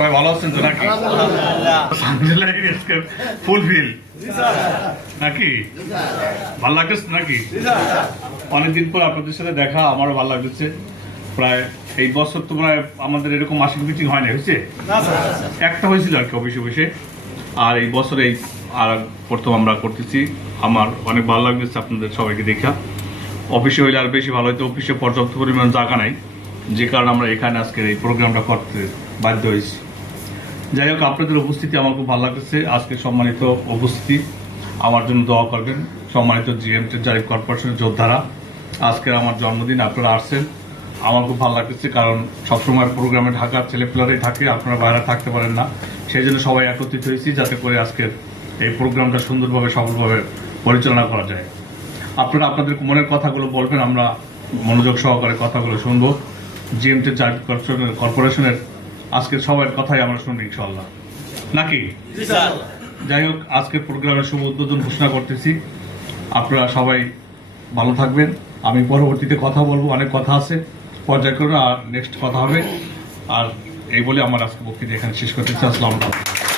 সবাই ভালো আছেন তো নাকি? ফুলফিল নাকি? ভালো লাগতেছে নাকি? অনেকদিন পর আপনাদের সাথে দেখা, আমারও ভালো লাগতেছে। প্রায় এই বছর তো প্রায় আমাদের এরকম মাসিক মিটিং হয় না, হয়েছে একটা হয়েছিল আর কি অফিসে বসে। আর এই বছরে আর প্রথম আমরা করতেছি। আমার অনেক ভালো লাগতেছে আপনাদের সবাইকে দেখা। অফিসে হইলে আর বেশি ভালো হতো, অফিসে পর্যাপ্ত পরিমাণ জায়গা নাই, যে কারণে আমরা এখানে আজকের এই প্রোগ্রামটা করতে বাধ্য হয়েছি। যাই হোক, আপনাদের উপস্থিতি আমার খুব ভালো লাগতেছে। আজকে সম্মানিত উপস্থিতি, আমার জন্য দোয়া করবেন। সম্মানিত জিএম জারিফ কর্পোরেশনের যোদ্ধারা, আজকের আমার জন্মদিন, আপনারা আসছেন, আমার খুব ভালো লাগতেছে। কারণ সবসময় প্রোগ্রামে ঢাকার ছেলেপেলারাই থাকে, আপনারা বাইরে থাকতে পারেন না। সেই জন্য সবাই একত্রিত হয়েছি, যাতে করে আজকের এই প্রোগ্রামটা সুন্দরভাবে সফলভাবে পরিচালনা করা যায়। আপনারা আপনাদের মনের কথাগুলো বলবেন, আমরা মনোযোগ সহকারে কথাগুলো শুনবো। জিএম জারিফ কর্পোরেশনের আজকের সবার কথাই আমরা শুনবো ইনশাল্লাহ, নাকি? যাই হোক, আজকের প্রোগ্রামের শুভ উদ্বোধন ঘোষণা করতেছি। আপনারা সবাই ভালো থাকবেন। আমি পরবর্তীতে কথা বলবো, অনেক কথা আছে, পর্যায়ক্রমে আর নেক্সট কথা হবে। আর এই বলে আমার আজকে বক্তৃতা এখানে শেষ করতেছি। আসসালামু আলাইকুম।